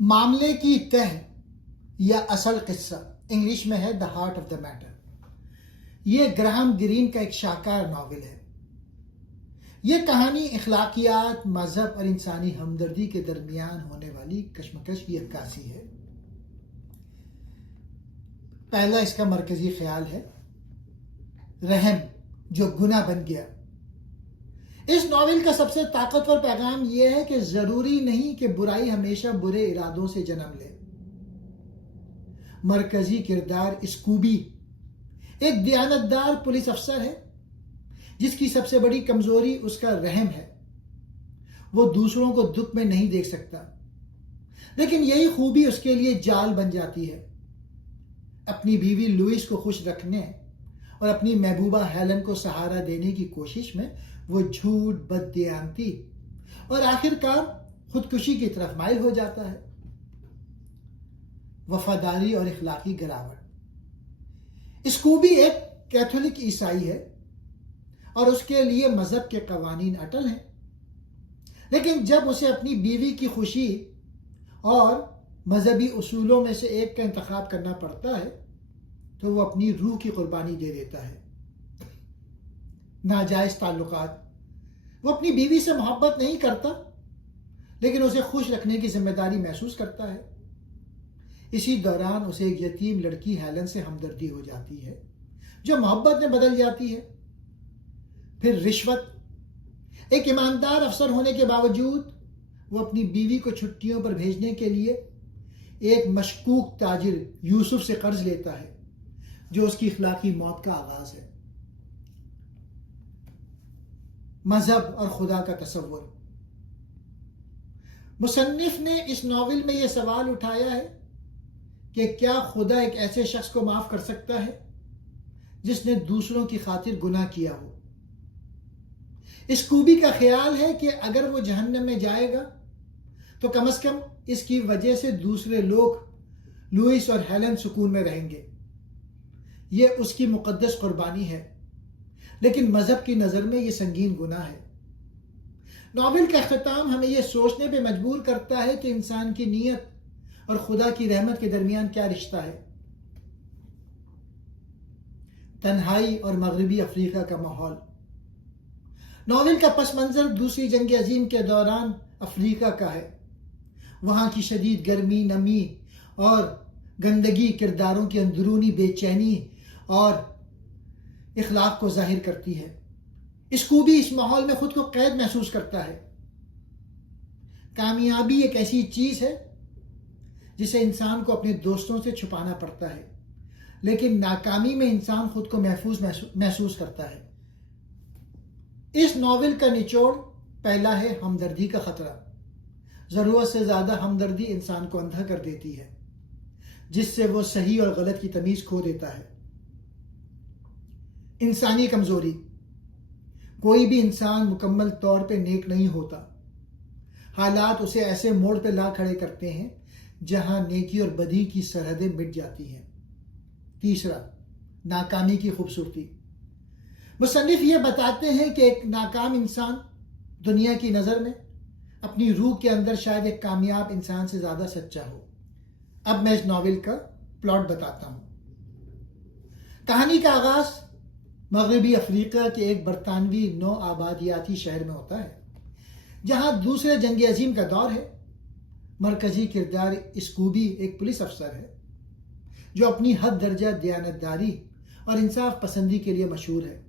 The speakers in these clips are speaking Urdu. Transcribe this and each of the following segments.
معاملے کی تہ یا اصل قصہ انگلش میں ہے the heart of the matter. یہ گراہم گرین کا ایک شاہکار ناول ہے. یہ کہانی اخلاقیات، مذہب اور انسانی ہمدردی کے درمیان ہونے والی کشمکش کی عکاسی ہے. پہلا اس کا مرکزی خیال ہے رحم جو گناہ بن گیا. اس ناول کا سب سے طاقتور پیغام یہ ہے کہ ضروری نہیں کہ برائی ہمیشہ برے ارادوں سے جنم لے. مرکزی کردار اسکوبی ایک دیانتدار پولیس افسر ہے جس کی سب سے بڑی کمزوری اس کا رحم ہے. وہ دوسروں کو دکھ میں نہیں دیکھ سکتا، لیکن یہی خوبی اس کے لیے جال بن جاتی ہے. اپنی بیوی لوئس کو خوش رکھنے اور اپنی محبوبہ ہیلن کو سہارا دینے کی کوشش میں وہ جھوٹ، بددیانتی اور آخرکار خودکشی کی طرف مائل ہو جاتا ہے. وفاداری اور اخلاقی گراوٹ. اسکوبی ایک کیتھولک عیسائی ہے اور اس کے لیے مذہب کے قوانین اٹل ہیں، لیکن جب اسے اپنی بیوی کی خوشی اور مذہبی اصولوں میں سے ایک کا انتخاب کرنا پڑتا ہے تو وہ اپنی روح کی قربانی دے دیتا ہے. ناجائز تعلقات. وہ اپنی بیوی سے محبت نہیں کرتا لیکن اسے خوش رکھنے کی ذمہ داری محسوس کرتا ہے. اسی دوران اسے ایک یتیم لڑکی ہیلن سے ہمدردی ہو جاتی ہے جو محبت میں بدل جاتی ہے. پھر رشوت. ایک ایماندار افسر ہونے کے باوجود وہ اپنی بیوی کو چھٹیوں پر بھیجنے کے لیے ایک مشکوک تاجر یوسف سے قرض لیتا ہے جو اس کی اخلاقی موت کا آغاز ہے. مذہب اور خدا کا تصور. مصنف نے اس ناول میں یہ سوال اٹھایا ہے کہ کیا خدا ایک ایسے شخص کو معاف کر سکتا ہے جس نے دوسروں کی خاطر گناہ کیا ہو. اسکوبی کا خیال ہے کہ اگر وہ جہنم میں جائے گا تو کم از کم اس کی وجہ سے دوسرے لوگ لوئس اور ہیلن سکون میں رہیں گے. یہ اس کی مقدس قربانی ہے، لیکن مذہب کی نظر میں یہ سنگین گناہ ہے. ناول کا اختتام ہمیں یہ سوچنے پہ مجبور کرتا ہے کہ انسان کی نیت اور خدا کی رحمت کے درمیان کیا رشتہ ہے. تنہائی اور مغربی افریقہ کا ماحول. ناول کا پس منظر دوسری جنگ عظیم کے دوران افریقہ کا ہے. وہاں کی شدید گرمی، نمی اور گندگی کرداروں کی اندرونی بے چینی اور اخلاق کو ظاہر کرتی ہے. اسکوبی اس ماحول میں خود کو قید محسوس کرتا ہے. کامیابی ایک ایسی چیز ہے جسے انسان کو اپنے دوستوں سے چھپانا پڑتا ہے، لیکن ناکامی میں انسان خود کو محفوظ محسوس کرتا ہے. اس ناول کا نچوڑ پہلا ہے ہمدردی کا خطرہ. ضرورت سے زیادہ ہمدردی انسان کو اندھا کر دیتی ہے، جس سے وہ صحیح اور غلط کی تمیز کھو دیتا ہے. انسانی کمزوری. کوئی بھی انسان مکمل طور پہ نیک نہیں ہوتا. حالات اسے ایسے موڑ پہ لا کھڑے کرتے ہیں جہاں نیکی اور بدی کی سرحدیں مٹ جاتی ہیں. تیسرا، ناکامی کی خوبصورتی. مصنف یہ بتاتے ہیں کہ ایک ناکام انسان دنیا کی نظر میں اپنی روح کے اندر شاید ایک کامیاب انسان سے زیادہ سچا ہو. اب میں اس ناول کا پلاٹ بتاتا ہوں. کہانی کا آغاز مغربی افریقہ کے ایک برطانوی نو آبادیاتی شہر میں ہوتا ہے جہاں دوسرے جنگ عظیم کا دور ہے. مرکزی کردار اسکوبی ایک پولیس افسر ہے جو اپنی حد درجہ دیانتداری اور انصاف پسندی کے لیے مشہور ہے.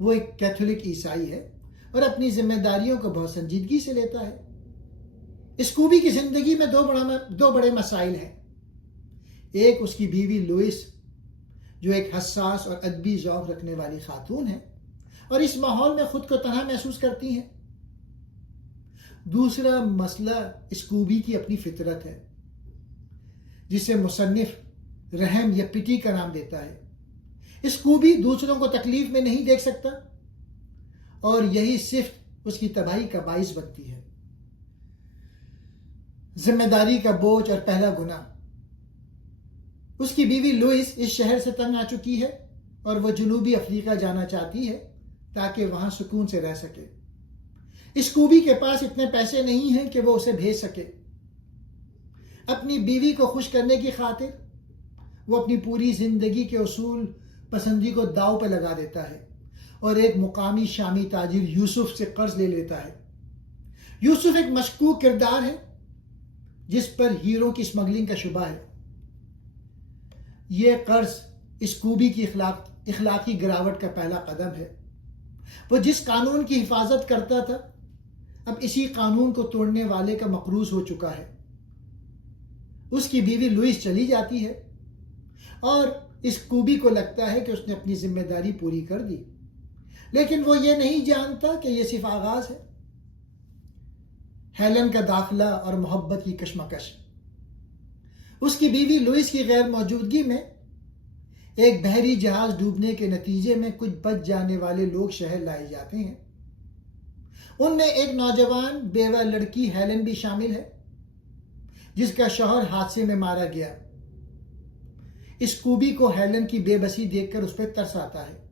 وہ ایک کیتھولک عیسائی ہے اور اپنی ذمہ داریوں کو بہت سنجیدگی سے لیتا ہے. اسکوبی کی زندگی میں دو بڑے مسائل ہیں. ایک اس کی بیوی لوئس جو ایک حساس اور ادبی ذوق رکھنے والی خاتون ہے اور اس ماحول میں خود کو تنہا محسوس کرتی ہیں. دوسرا مسئلہ اسکوبی کی اپنی فطرت ہے جسے مصنف رحم یا پٹی کا نام دیتا ہے. اسکوبی دوسروں کو تکلیف میں نہیں دیکھ سکتا اور یہی صفت اس کی تباہی کا باعث بنتی ہے. ذمہ داری کا بوجھ اور پہلا گناہ. اس کی بیوی لوئس اس شہر سے تنگ آ چکی ہے اور وہ جنوبی افریقہ جانا چاہتی ہے تاکہ وہاں سکون سے رہ سکے. اسکوبی کے پاس اتنے پیسے نہیں ہیں کہ وہ اسے بھیج سکے. اپنی بیوی کو خوش کرنے کی خاطر وہ اپنی پوری زندگی کے اصول پسندی کو داؤ پہ لگا دیتا ہے اور ایک مقامی شامی تاجر یوسف سے قرض لے لیتا ہے۔ یوسف ایک مشکوک کردار ہے جس پر ہیروں کی اسمگلنگ کا شبہ ہے۔ یہ قرض اسکوبی کی اخلاقی گراوٹ کا پہلا قدم ہے۔ وہ جس قانون کی حفاظت کرتا تھا اب اسی قانون کو توڑنے والے کا مقروض ہو چکا ہے۔ اس کی بیوی لوئس چلی جاتی ہے اور اسکوبی کو لگتا ہے کہ اس نے اپنی ذمہ داری پوری کر دی، لیکن وہ یہ نہیں جانتا کہ یہ صرف آغاز ہے۔ ہیلن کا داخلہ اور محبت کی کشمکش۔ اس کی بیوی لوئس کی غیر موجودگی میں ایک بحری جہاز ڈوبنے کے نتیجے میں کچھ بچ جانے والے لوگ شہر لائے جاتے ہیں۔ ان میں ایک نوجوان بیوہ لڑکی ہیلن بھی شامل ہے جس کا شوہر حادثے میں مارا گیا۔ اسکوبی کو ہیلن کی بے بسی دیکھ کر اس پہ ترس آتا ہے۔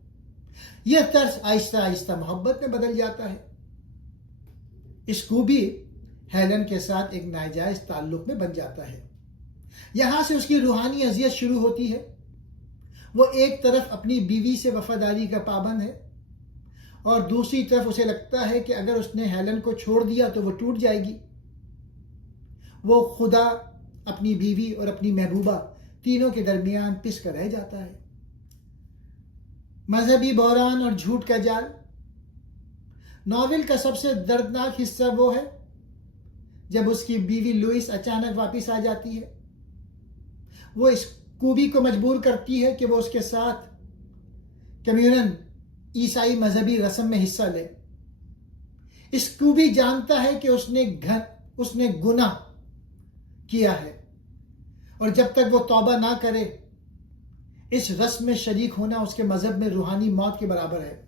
یہ ترس آہستہ آہستہ محبت میں بدل جاتا ہے۔ اسکوبی ہیلن کے ساتھ ایک ناجائز تعلق میں بن جاتا ہے۔ یہاں سے اس کی روحانی اذیت شروع ہوتی ہے۔ وہ ایک طرف اپنی بیوی سے وفاداری کا پابند ہے اور دوسری طرف اسے لگتا ہے کہ اگر اس نے ہیلن کو چھوڑ دیا تو وہ ٹوٹ جائے گی۔ وہ خدا، اپنی بیوی اور اپنی محبوبہ تینوں کے درمیان پس کر رہ جاتا ہے۔ مذہبی بحران اور جھوٹ کا جال۔ ناول کا سب سے دردناک حصہ وہ ہے جب اس کی بیوی لوئس اچانک واپس آ جاتی ہے۔ وہ اسکوبی کو مجبور کرتی ہے کہ وہ اس کے ساتھ کمیونن عیسائی مذہبی رسم میں حصہ لے۔ اسکوبی جانتا ہے کہ اس نے گناہ کیا ہے اور جب تک وہ توبہ نہ کرے اس رسم میں شریک ہونا اس کے مذہب میں روحانی موت کے برابر ہے۔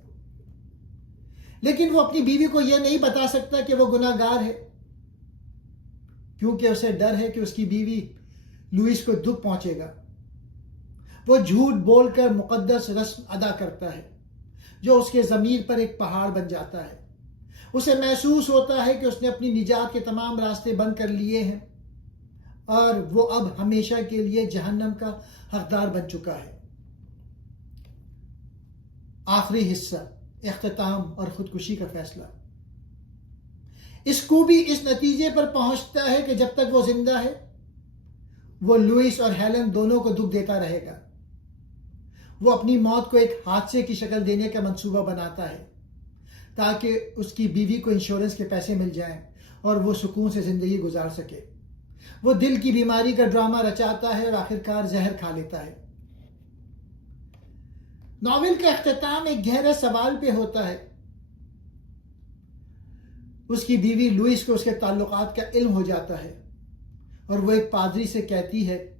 لیکن وہ اپنی بیوی کو یہ نہیں بتا سکتا کہ وہ گناہ گار ہے کیونکہ اسے ڈر ہے کہ اس کی بیوی لوئس کو دکھ پہنچے گا۔ وہ جھوٹ بول کر مقدس رسم ادا کرتا ہے جو اس کے ضمیر پر ایک پہاڑ بن جاتا ہے۔ اسے محسوس ہوتا ہے کہ اس نے اپنی نجات کے تمام راستے بند کر لیے ہیں اور وہ اب ہمیشہ کے لیے جہنم کا حقدار بن چکا ہے۔ آخری حصہ، اختتام اور خودکشی کا فیصلہ۔ اسکوبی اس نتیجے پر پہنچتا ہے کہ جب تک وہ زندہ ہے وہ لوئس اور ہیلن دونوں کو دکھ دیتا رہے گا۔ وہ اپنی موت کو ایک حادثے کی شکل دینے کا منصوبہ بناتا ہے تاکہ اس کی بیوی کو انشورنس کے پیسے مل جائیں اور وہ سکون سے زندگی گزار سکے۔ وہ دل کی بیماری کا ڈرامہ رچاتا ہے اور آخرکار زہر کھا لیتا ہے۔ ناول کا اختتام ایک گہرے سوال پہ ہوتا ہے۔ اس کی بیوی لوئس کو اس کے تعلقات کا علم ہو جاتا ہے اور وہ ایک پادری سے کہتی ہے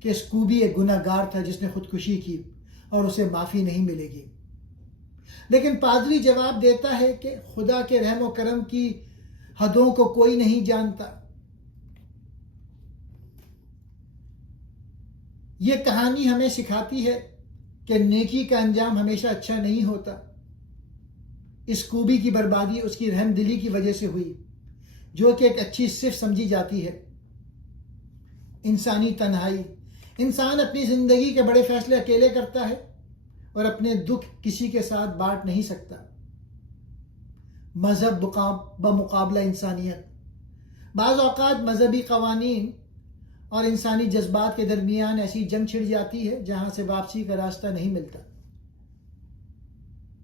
کہ اسکوبی ایک گناہ گار تھا جس نے خودکشی کی اور اسے معافی نہیں ملے گی۔ لیکن پادری جواب دیتا ہے کہ خدا کے رحم و کرم کی حدوں کو کوئی نہیں جانتا۔ یہ کہانی ہمیں سکھاتی ہے کہ نیکی کا انجام ہمیشہ اچھا نہیں ہوتا۔ اسکوبی کی بربادی اس کی رحم دلی کی وجہ سے ہوئی جو کہ ایک اچھی صفت سمجھی جاتی ہے۔ انسانی تنہائی۔ انسان اپنی زندگی کے بڑے فیصلے اکیلے کرتا ہے اور اپنے دکھ کسی کے ساتھ بانٹ نہیں سکتا۔ مذہب بمقابلہ انسانیت۔ بعض اوقات مذہبی قوانین اور انسانی جذبات کے درمیان ایسی جنگ چھڑ جاتی ہے جہاں سے واپسی کا راستہ نہیں ملتا۔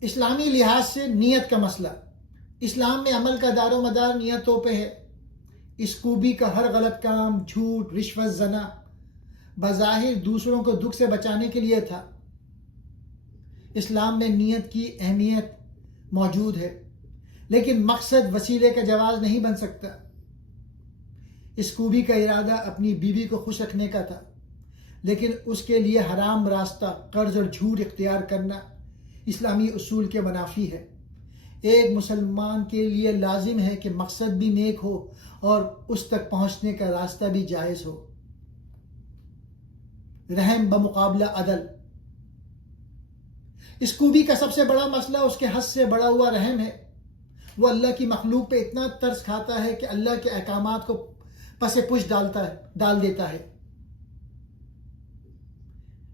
اسلامی لحاظ سے نیت کا مسئلہ۔ اسلام میں عمل کا دار و مدار نیتوں پہ ہے۔ اسکوبی کا ہر غلط کام، جھوٹ، رشوت، زنا بظاہر دوسروں کو دکھ سے بچانے کے لیے تھا۔ اسلام میں نیت کی اہمیت موجود ہے لیکن مقصد وسیلے کا جواز نہیں بن سکتا۔ اسکوبی کا ارادہ اپنی بیوی کو خوش رکھنے کا تھا لیکن اس کے لیے حرام راستہ، قرض اور جھوٹ اختیار کرنا اسلامی اصول کے منافی ہے۔ ایک مسلمان کے لیے لازم ہے کہ مقصد بھی نیک ہو اور اس تک پہنچنے کا راستہ بھی جائز ہو۔ رحم بمقابلہ عدل۔ اسکوبی کا سب سے بڑا مسئلہ اس کے حد سے بڑا ہوا رحم ہے۔ وہ اللہ کی مخلوق پہ اتنا ترس کھاتا ہے کہ اللہ کے احکامات کو پس پش ڈال دیتا ہے۔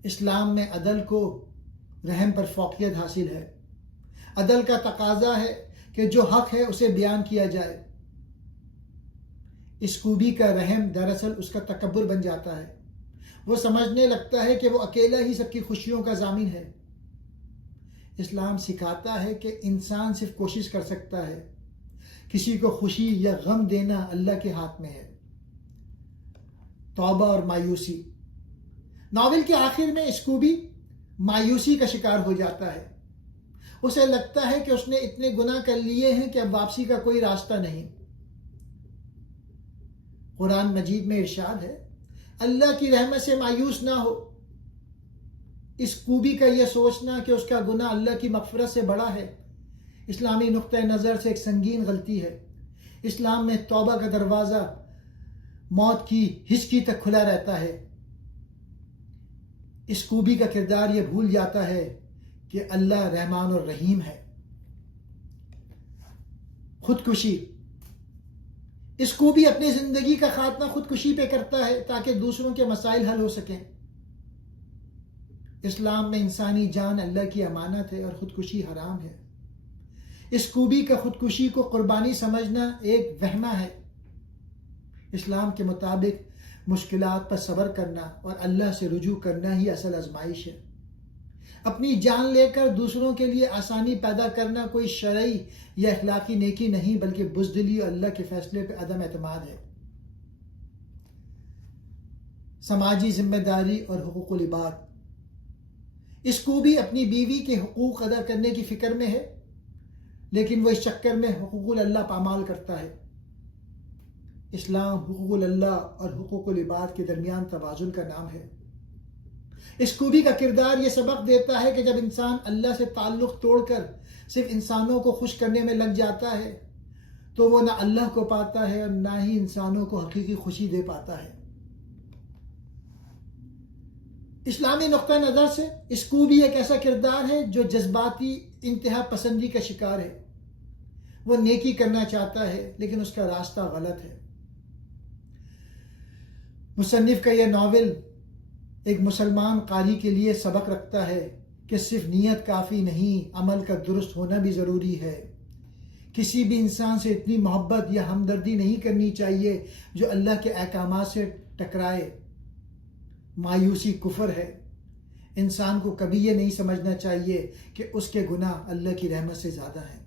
اسلام میں عدل کو رحم پر فوقیت حاصل ہے۔ عدل کا تقاضا ہے کہ جو حق ہے اسے بیان کیا جائے۔ اس خوبی کا رحم دراصل اس کا تکبر بن جاتا ہے۔ وہ سمجھنے لگتا ہے کہ وہ اکیلا ہی سب کی خوشیوں کا ضامن ہے۔ اسلام سکھاتا ہے کہ انسان صرف کوشش کر سکتا ہے، کسی کو خوشی یا غم دینا اللہ کے ہاتھ میں ہے۔ توبہ اور مایوسی۔ ناول کے آخر میں اسکوبی مایوسی کا شکار ہو جاتا ہے۔ اسے لگتا ہے کہ اس نے اتنے گناہ کر لیے ہیں کہ اب واپسی کا کوئی راستہ نہیں۔ قرآن مجید میں ارشاد ہے، اللہ کی رحمت سے مایوس نہ ہو۔ اس خوبی کا یہ سوچنا کہ اس کا گناہ اللہ کی مغفرت سے بڑا ہے، اسلامی نقطہ نظر سے ایک سنگین غلطی ہے۔ اسلام میں توبہ کا دروازہ موت کی ہچکی تک کھلا رہتا ہے۔ اس خوبی کا کردار یہ بھول جاتا ہے کہ اللہ رحمان اور رحیم ہے۔ خودکشی۔ اس خوبی اپنی زندگی کا خاتمہ خودکشی پہ کرتا ہے تاکہ دوسروں کے مسائل حل ہو سکیں۔ اسلام میں انسانی جان اللہ کی امانت ہے اور خودکشی حرام ہے۔ اس خوبی کا خودکشی کو قربانی سمجھنا ایک وہمہ ہے۔ اسلام کے مطابق مشکلات پر صبر کرنا اور اللہ سے رجوع کرنا ہی اصل آزمائش ہے۔ اپنی جان لے کر دوسروں کے لیے آسانی پیدا کرنا کوئی شرعی یا اخلاقی نیکی نہیں، بلکہ بزدلی اور اللہ کے فیصلے پہ عدم اعتماد ہے۔ سماجی ذمہ داری اور حقوق العباد۔ اس کو بھی اپنی بیوی کے حقوق ادا کرنے کی فکر میں ہے، لیکن وہ اس چکر میں حقوق اللہ پامال کرتا ہے۔ اسلام حقوق اللہ اور حقوق العباد کے درمیان توازن کا نام ہے۔ اس خوبی کا کردار یہ سبق دیتا ہے کہ جب انسان اللہ سے تعلق توڑ کر صرف انسانوں کو خوش کرنے میں لگ جاتا ہے تو وہ نہ اللہ کو پاتا ہے اور نہ ہی انسانوں کو حقیقی خوشی دے پاتا ہے۔ اسلامی نقطہ نظر سے اس خوبی ایک ایسا کردار ہے جو جذباتی انتہا پسندی کا شکار ہے۔ وہ نیکی کرنا چاہتا ہے لیکن اس کا راستہ غلط ہے۔ مصنف کا یہ ناول ایک مسلمان قاری کے لیے سبق رکھتا ہے کہ صرف نیت کافی نہیں، عمل کا درست ہونا بھی ضروری ہے۔ کسی بھی انسان سے اتنی محبت یا ہمدردی نہیں کرنی چاہیے جو اللہ کے احکامات سے ٹکرائے۔ مایوسی کفر ہے۔ انسان کو کبھی یہ نہیں سمجھنا چاہیے کہ اس کے گناہ اللہ کی رحمت سے زیادہ ہیں۔